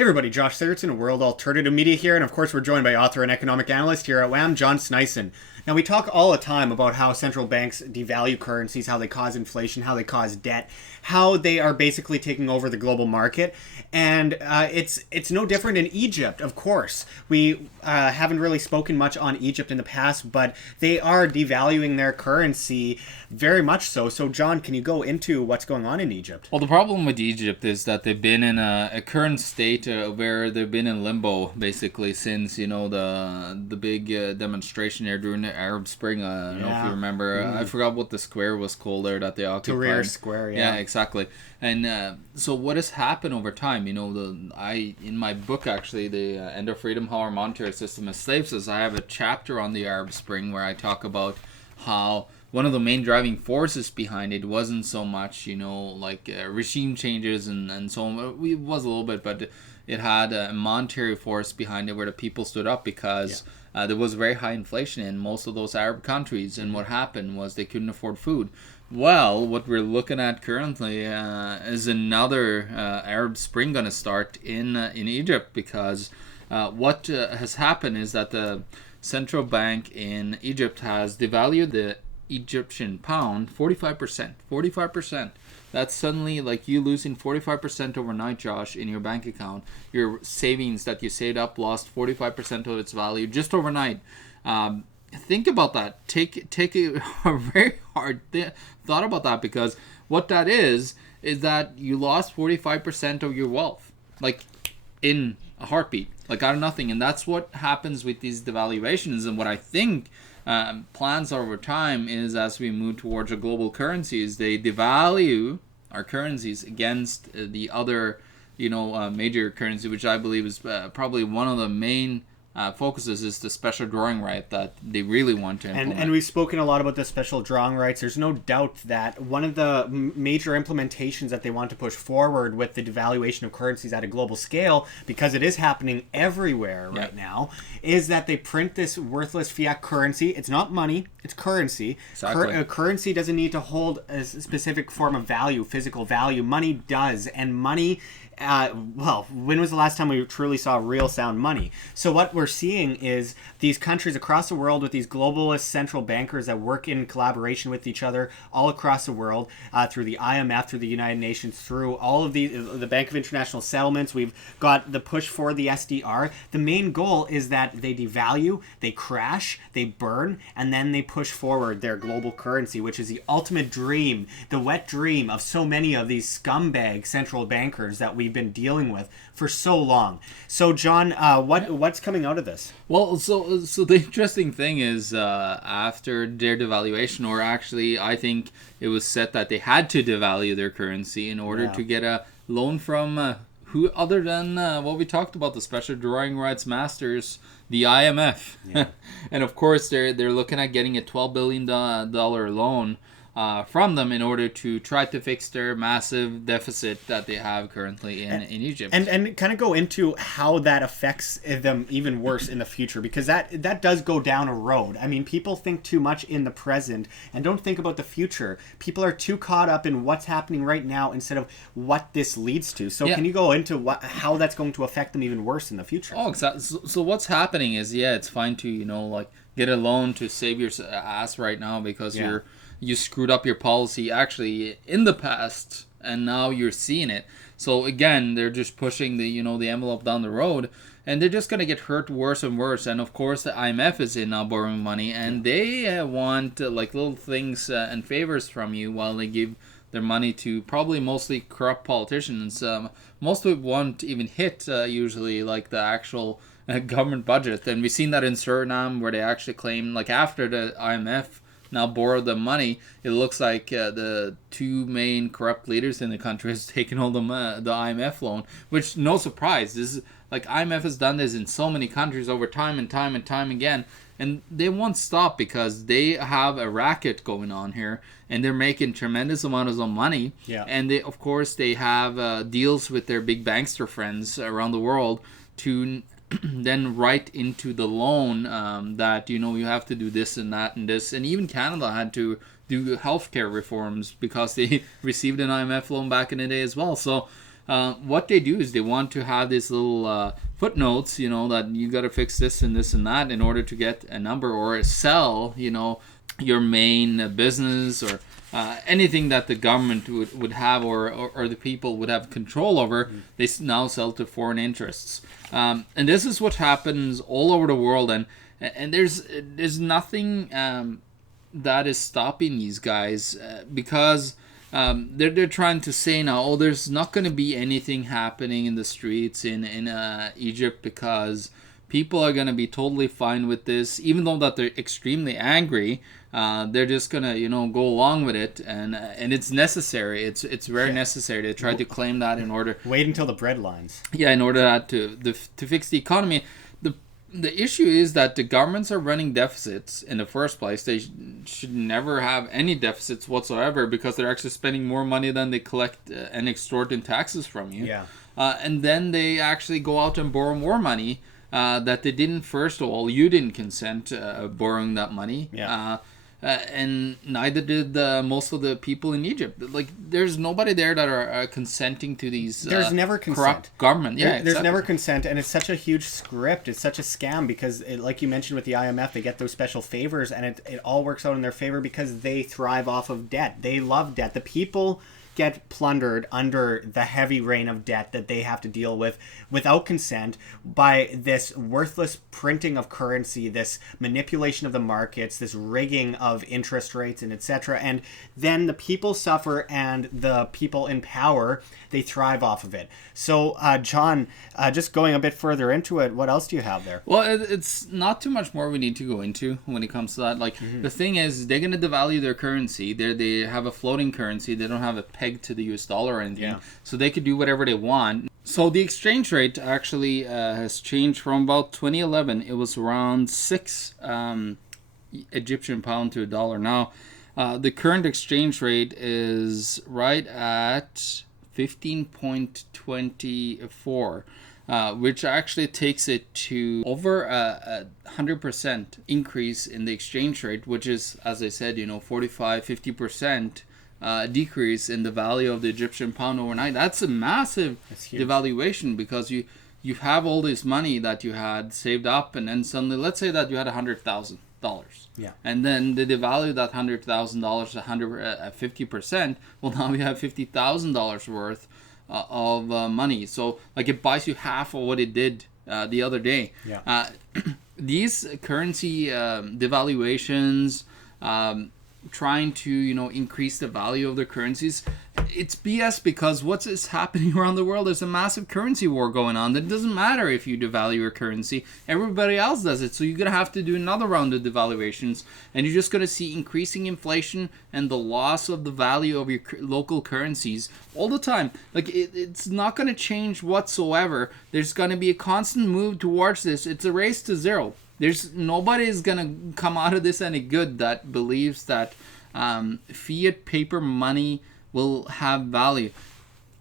Hey everybody, Josh Sigurdson, World Alternative Media here, and of course we're joined by author and economic analyst here at WAM, John Sneisen. Now we talk all the time about how central banks devalue currencies, how they cause inflation, how they cause debt, how they are basically taking over the global market, and it's no different in Egypt, of course. We haven't really spoken much on Egypt in the past, but they are devaluing their currency very much so. So John, can you go into what's going on in Egypt? Well, the problem with Egypt is that they've been in a current state where they've been in limbo basically since the big demonstration there during the Arab Spring. I don't know if you remember. I forgot what the square was called there that they occupied. Tahrir Square, yeah, exactly. And so what has happened over time? In my book actually, the End of Freedom: How Our Monetary System Enslaves Us, I have a chapter on the Arab Spring where I talk about how one of the main driving forces behind it wasn't so much, regime changes and so on. It was a little bit, but it had a monetary force behind it where the people stood up because there was very high inflation in most of those Arab countries. And what happened was they couldn't afford food. Well, what we're looking at currently is another Arab Spring going to start in Egypt because what has happened is that the central bank in Egypt has devalued the Egyptian pound 45%. 45%. That's suddenly like you losing 45% overnight, Josh, in your bank account. Your savings that you saved up lost 45% of its value just overnight. Think about that. Take a very hard thought about that, because what that is that you lost 45% of your wealth, like in a heartbeat, like out of nothing. And that's what happens with these devaluations. And what I think plans over time is, as we move towards a global currencies, they devalue our currencies against the other, major currency, which I believe is probably one of the main focuses is the special drawing right that they really want to implement. And we've spoken a lot about the special drawing rights. There's no doubt that one of the major implementations that they want to push forward with the devaluation of currencies at a global scale, because it is happening everywhere right now, is that they print this worthless fiat currency. It's not money, it's currency. Exactly. Currency doesn't need to hold a specific form of value, physical value. Money does, and money... when was the last time we truly saw real sound money? So what we're seeing is these countries across the world with these globalist central bankers that work in collaboration with each other all across the world, through the IMF, through the United Nations, through all of the Bank of International Settlements. We've got the push for the SDR. The main goal is that they devalue, they crash, they burn, and then they push forward their global currency, which is the ultimate dream, the wet dream of so many of these scumbag central bankers that we've been dealing with for so long. So John, what's coming out of this? Well, so the interesting thing is, after their devaluation, or actually I think it was said that they had to devalue their currency in order to get a loan from who other than what we talked about, the special drawing rights masters, the IMF. And of course they're looking at getting a $12 billion loan from them in order to try to fix their massive deficit that they have currently in Egypt. And kind of go into how that affects them even worse in the future, because that does go down a road. I mean, people think too much in the present and don't think about the future. People are too caught up in what's happening right now instead of what this leads to. So can you go into how that's going to affect them even worse in the future? Oh, exactly. So what's happening is, it's fine to, get a loan to save your ass right now because you screwed up your policy actually in the past, and now you're seeing it. So again, they're just pushing the envelope down the road, and they're just gonna get hurt worse and worse. And of course, the IMF is in now borrowing money, and they want little things and favors from you while they give their money to probably mostly corrupt politicians. Most of it won't even hit usually the actual government budget, and we've seen that in Suriname where they actually claim after the IMF now borrow the money, it looks like the two main corrupt leaders in the country has taken all the IMF loan, which no surprise. This is IMF has done this in so many countries over time and time and time again, and they won't stop because they have a racket going on here, and they're making tremendous amounts of money. And they, of course, they have deals with their big bankster friends around the world to then write into the loan that you have to do this and that and this. And even Canada had to do healthcare reforms because they received an IMF loan back in the day as well. So what they do is they want to have these little footnotes, that you got to fix this and this and that in order to get a number, or sell, your main business, or anything that the government would have, or the people would have control over. They now sell to foreign interests, and this is what happens all over the world, and there's nothing that is stopping these guys, because they're trying to say now, there's not going to be anything happening in the streets in Egypt, because people are going to be totally fine with this, even though that they're extremely angry. They're just going to go along with it, and it's necessary. It's very necessary. They try to claim that in order wait until the bread lines. Yeah, in order to fix the economy. The issue is that the governments are running deficits in the first place. They should never have any deficits whatsoever, because they're actually spending more money than they collect and extort in taxes from you. Yeah. And then they actually go out and borrow more money that they didn't, first of all, you didn't consent borrowing that money. Yeah. And neither did most of the people in Egypt. Like, there's nobody there that are consenting to these there's never consent. Corrupt government. Yeah, there's exactly. never consent, and it's such a huge script. It's such a scam, because, like you mentioned with the IMF, they get those special favors, and it all works out in their favor because they thrive off of debt. They love debt. The people get plundered under the heavy rain of debt that they have to deal with without consent by this worthless printing of currency, this manipulation of the markets, this rigging of interest rates, and etc. And then the people suffer, and the people in power, they thrive off of it. So, John, just going a bit further into it, what else do you have there? Well, it's not too much more we need to go into when it comes to that. Like, the thing is, they're going to devalue their currency. They have a floating currency. They don't have a peg to the US dollar or anything. Yeah. So they could do whatever they want. So the exchange rate actually has changed from about 2011. It was around 6 Egyptian pound to a dollar. Now, the current exchange rate is right at 15.24, which actually takes it to over a 100% increase in the exchange rate, which is, as I said, 45-50% decrease in the value of the Egyptian pound overnight. That's a massive devaluation, because you have all this money that you had saved up, and then suddenly, let's say that you had $100,000. Yeah. And then they devalue that $100,000 to 50%. Well, now you have $50,000 worth of money. So, like, it buys you half of what it did the other day. Yeah. These currency devaluations, trying to increase the value of their currencies, it's BS, because what is happening around the world, there's a massive currency war going on. It doesn't matter if you devalue your currency, everybody else does it, so you're gonna have to do another round of devaluations, and you're just gonna see increasing inflation and the loss of the value of your local currencies all the time. Like, it's not gonna change whatsoever. There's gonna be a constant move towards this. It's a race to zero. Nobody is gonna come out of this any good that believes that fiat paper money will have value.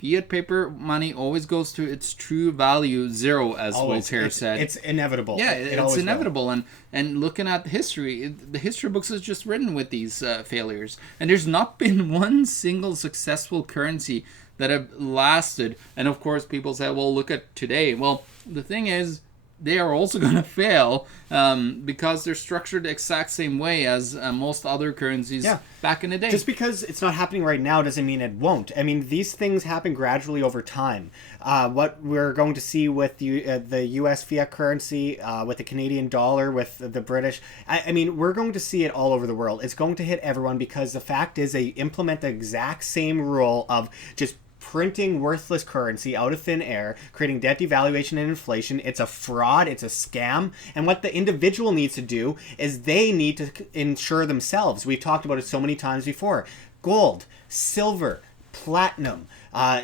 Fiat paper money always goes to its true value, zero, as Voltaire said. It's inevitable. Yeah, it's inevitable. And looking at history, the history books is just written with these failures. And there's not been one single successful currency that have lasted. And of course, people say, well, look at today. Well, the thing is, they are also going to fail because they're structured the exact same way as most other currencies back in the day. Just because it's not happening right now doesn't mean it won't. I mean, these things happen gradually over time. What we're going to see with the U.S. fiat currency, with the Canadian dollar, with the British, I mean, we're going to see it all over the world. It's going to hit everyone, because the fact is they implement the exact same rule of just printing worthless currency out of thin air, creating debt devaluation and inflation. It's a fraud. It's a scam. And what the individual needs to do is they need to insure themselves. We've talked about it so many times before. Gold, silver, platinum,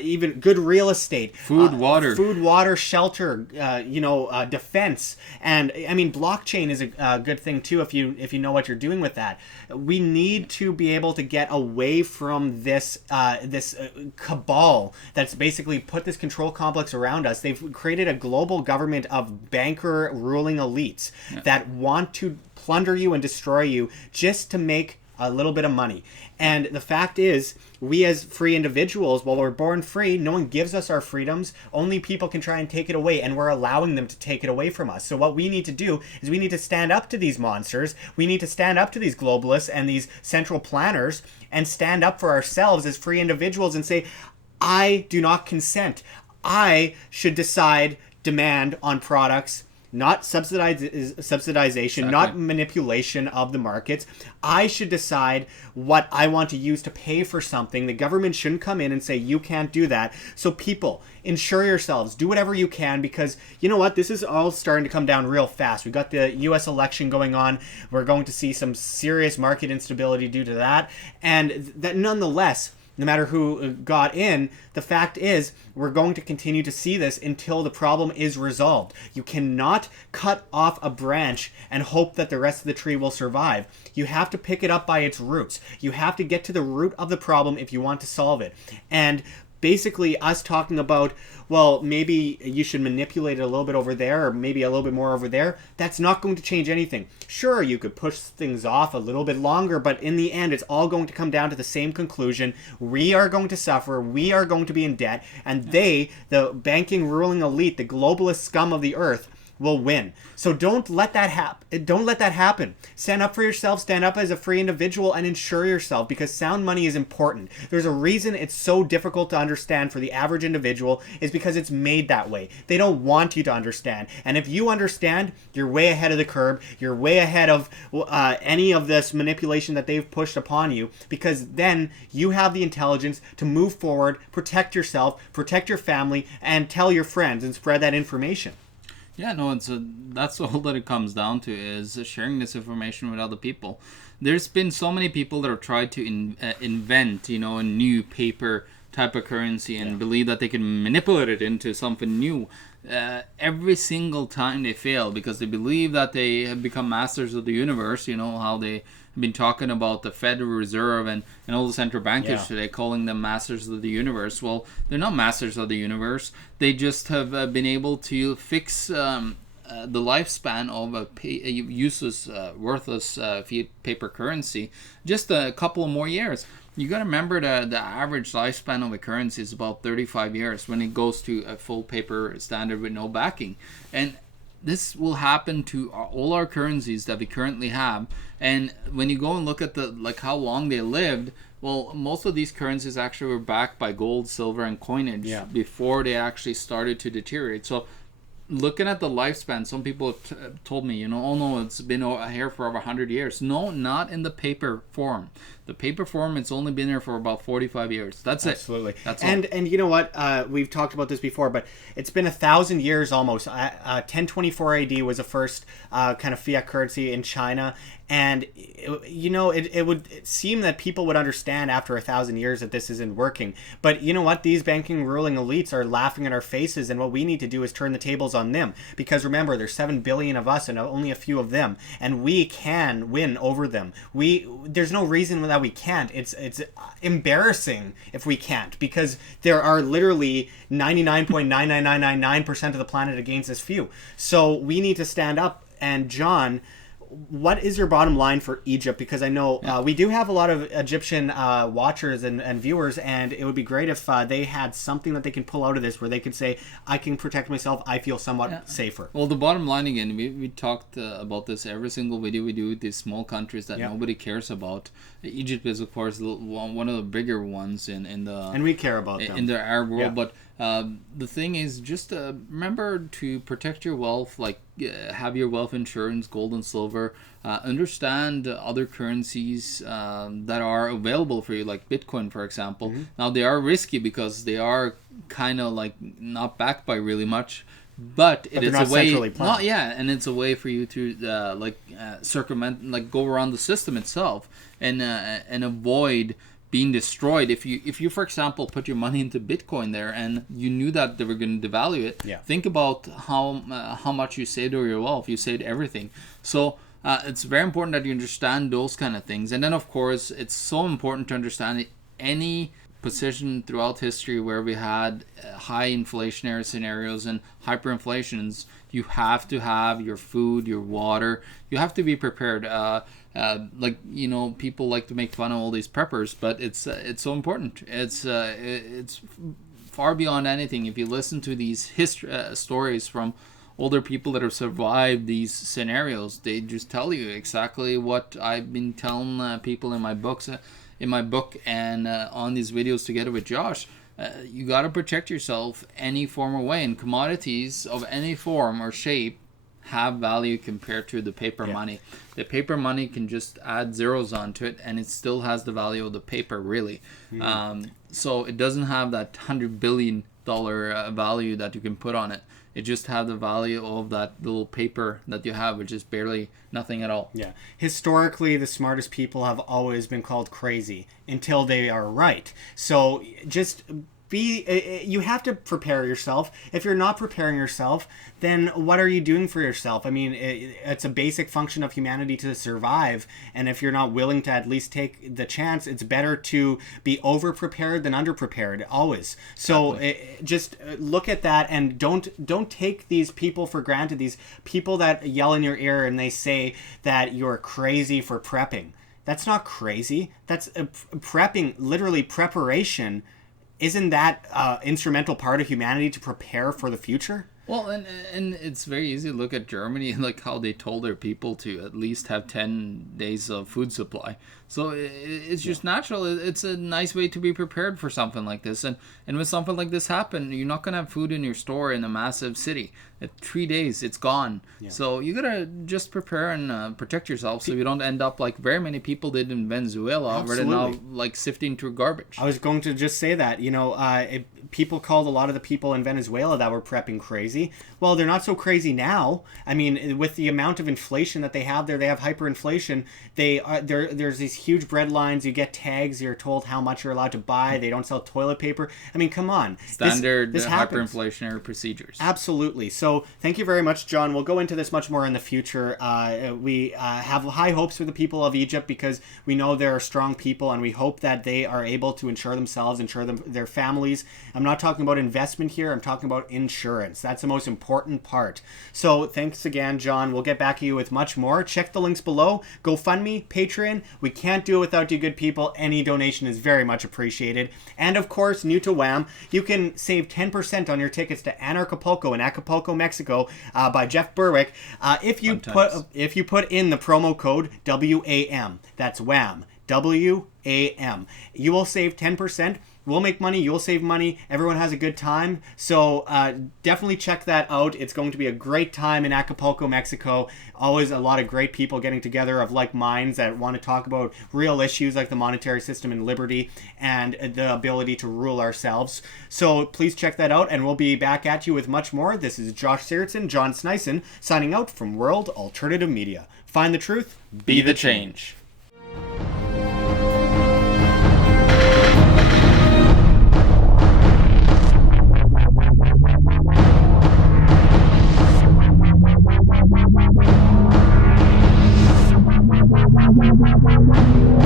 even good real estate, food, water, shelter, defense, and I mean, blockchain is a good thing too if you know what you're doing with that. We need to be able to get away from this cabal that's basically put this control complex around us. They've created a global government of banker ruling elites that want to plunder you and destroy you just to make a little bit of money. And the fact is, we as free individuals, while we're born free, no one gives us our freedoms. Only people can try and take it away, and we're allowing them to take it away from us. So what we need to do is we need to stand up to these monsters. We need to stand up to these globalists and these central planners and stand up for ourselves as free individuals and say, I do not consent. I should demand on products, not subsidization, Exactly. not manipulation of the markets. I should decide what I want to use to pay for something. The government shouldn't come in and say, you can't do that. So people, insure yourselves. Do whatever you can, because you know what? This is all starting to come down real fast. We've got the U.S. election going on. We're going to see some serious market instability due to that. And that nonetheless, no matter who got in, the fact is we're going to continue to see this until the problem is resolved. You cannot cut off a branch and hope that the rest of the tree will survive. You have to pick it up by its roots. You have to get to the root of the problem if you want to solve it. And basically us talking about, well, maybe you should manipulate it a little bit over there or maybe a little bit more over there, that's not going to change anything. Sure, you could push things off a little bit longer, but in the end, it's all going to come down to the same conclusion. We are going to suffer. We are going to be in debt. And they, the banking ruling elite, the globalist scum of the earth, will win. So don't let that happen. Don't let that happen. Stand up for yourself. Stand up as a free individual and insure yourself, because sound money is important. There's a reason it's so difficult to understand for the average individual, is because it's made that way. They don't want you to understand. And if you understand, you're way ahead of the curve. You're way ahead of any of this manipulation that they've pushed upon you, because then you have the intelligence to move forward, protect yourself, protect your family, and tell your friends and spread that information. Yeah, no, that's all that it comes down to, is sharing this information with other people. There's been so many people that have tried to invent, a new paper type of currency and believe that they can manipulate it into something new. Every single time they fail, because they believe that they have become masters of the universe. You know how they have been talking about the Federal Reserve and all the central bankers today, calling them masters of the universe. Well, they're not masters of the universe. They just have been able to fix the lifespan of a useless, worthless fiat paper currency just a couple of more years. You got to remember the average lifespan of a currency is about 35 years when it goes to a full paper standard with no backing. And this will happen to all our currencies that we currently have. And when you go and look at how long they lived, well, most of these currencies actually were backed by gold, silver, and coinage before they actually started to deteriorate. So looking at the lifespan, some people told me, oh no, it's been here for over 100 years. No, not in the paper form. The paper form, it's only been here for about 45 years. That's Absolutely. That's and you know what? We've talked about this before, but it's been 1,000 years almost. 1024 AD was the first kind of fiat currency in China. And, it would seem that people would understand after 1,000 years that this isn't working. But you know what? These banking ruling elites are laughing in our faces, and what we need to do is turn the tables on them. Because remember, there's 7 billion of us and only a few of them. And we can win over them. There's no reason that we can't. It's embarrassing if we can't, because there are literally 99.99999% of the planet against this few. So we need to stand up. And John, what is your bottom line for Egypt? Because I know we do have a lot of Egyptian watchers and viewers, and it would be great if they had something that they can pull out of this where they could say, I can protect myself, I feel somewhat safer. Well, the bottom line, again, we talked about this every single video we do with these small countries that nobody cares about. Egypt is, of course, one of the bigger ones in the... And we care about them. In the Arab world, but the thing is, just remember to protect your wealth, have your wealth insurance, gold and silver. Understand other currencies that are available for you, like Bitcoin, for example. Mm-hmm. Now, they are risky because they are kind of not backed by really much. But it is a way, and it's a way for you to circumvent, go around the system itself and avoid being destroyed. If you for example put your money into Bitcoin there and you knew that they were going to devalue it, think about how much you saved over your wealth. You saved everything. So it's very important that you understand those kind of things. And then of course it's so important to understand any position throughout history where we had high inflationary scenarios and hyperinflations, you have to have your food, your water. You have to be prepared. Like, you know, people like to make fun of all these preppers, but it's so important. It's far beyond anything. If you listen to these stories from older people that have survived these scenarios, they just tell you exactly what I've been telling people in my books. In my book and on these videos together with Josh, you got to protect yourself any form or way. And commodities of any form or shape have value compared to the paper money. The paper money can just add zeros onto it, and it still has the value of the paper, really. So it doesn't have that $100 billion value that you can put on it. It just have the value of that little paper that you have, which is barely nothing at all. Yeah. Historically, the smartest people have always been called crazy until they are right. So just you have to prepare yourself. If you're not preparing yourself, then what are you doing for yourself? I mean, it's a basic function of humanity to survive. And if you're not willing to at least take the chance, it's better to be over-prepared than under-prepared, always. So just look at that and don't take these people for granted, these people that yell in your ear and they say that you're crazy for prepping. That's not crazy. That's prepping, literally preparation. Isn't that instrumental part of humanity to prepare for the future? Well, and it's very easy to look at Germany, like how they told their people to at least have 10 days of food supply. So it's just natural. It's a nice way to be prepared for something like this. And when something like this happens, you're not going to have food in your store in a massive city. At 3 days, it's gone. Yeah. So you got to just prepare and protect yourself so you don't end up like very many people did in Venezuela. Absolutely. Where they're now like sifting through garbage. I was going to just say that. You know, people called a lot of the people in Venezuela that were prepping crazy. Well, they're not so crazy now. I mean, with the amount of inflation that they have there, they have hyperinflation. There's these huge bread lines. You get tags. You're told how much you're allowed to buy. They don't sell toilet paper. I mean, come on. Standard this hyperinflationary procedures. Absolutely. So thank you very much, John. We'll go into this much more in the future. We have high hopes for the people of Egypt because we know they're strong people, and we hope that they are able to insure themselves, their families. I'm not talking about investment here. I'm talking about insurance. That's the most important part. So thanks again, John. We'll get back to you with much more. Check the links below. GoFundMe, Patreon. We can't do it without you good people. Any donation is very much appreciated. And of course, new to WHAM, you can save 10% on your tickets to Anarchapulco in Acapulco, Mexico, by Jeff Berwick. If you put in the promo code WAM, that's WHAM, WAM, you will save 10%. We'll make money, you'll save money, everyone has a good time. So definitely check that out. It's going to be a great time in Acapulco, Mexico. Always a lot of great people getting together of like minds that want to talk about real issues like the monetary system and liberty and the ability to rule ourselves. So please check that out, and we'll be back at you with much more. This is Josh Sigurdson, John Sneisen, signing out from World Alternative Media. Find the truth, be the change. Wow.